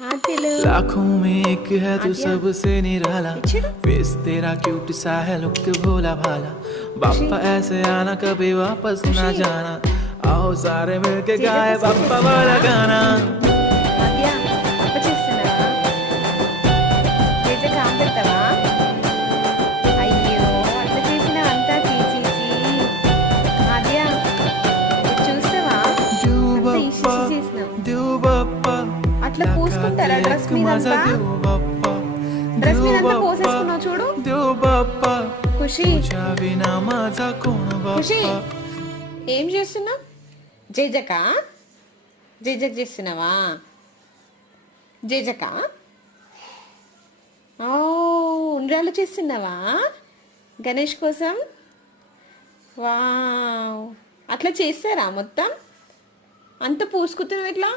ఆర్తిలు लाखों में एक है तू आद्या सबसे निराला ఇచ్చాడు फेस तेरा क्यूट सा है लुक भोला भाला ఖుషి बापा ऐसे आना कभी वापस ना ఖుషి जाना आओ सारे मिलके జేజ गाए కోసం बापा చేస్తున్నావా वाला गाना ఆద్య అప్ప చేస్తున్నావా జేజ కామ్ పెడతావా అయ్యో అట్లా చేసిన అంతా చీచీచి ఆద్య ఇది చూస్తావా दू అంత बप्पा ఇషిషి చేసినావు दू बप्पा అట్లా పూసుకుంటారా लगाते డ్రెస్ एक మీదంతా मजा दू बप्पा డ్రెస్ दू మీదంతా बप्पा పోసేసుకున్నావు చూడు दू बप्पा ఖుషి तुझ्या विना माझा कोण ఖుషి बप्पा ఏం చేస్తున్నావు జేజక జేజక్ చేస్తున్నావా జేజక ఓ ఉండ్రాలు చేస్తున్నావా గణేష్ కోసం వావ్ అట్లా చేస్తారా మొత్తం అంత పూసుకుతున్నావు ఇట్లా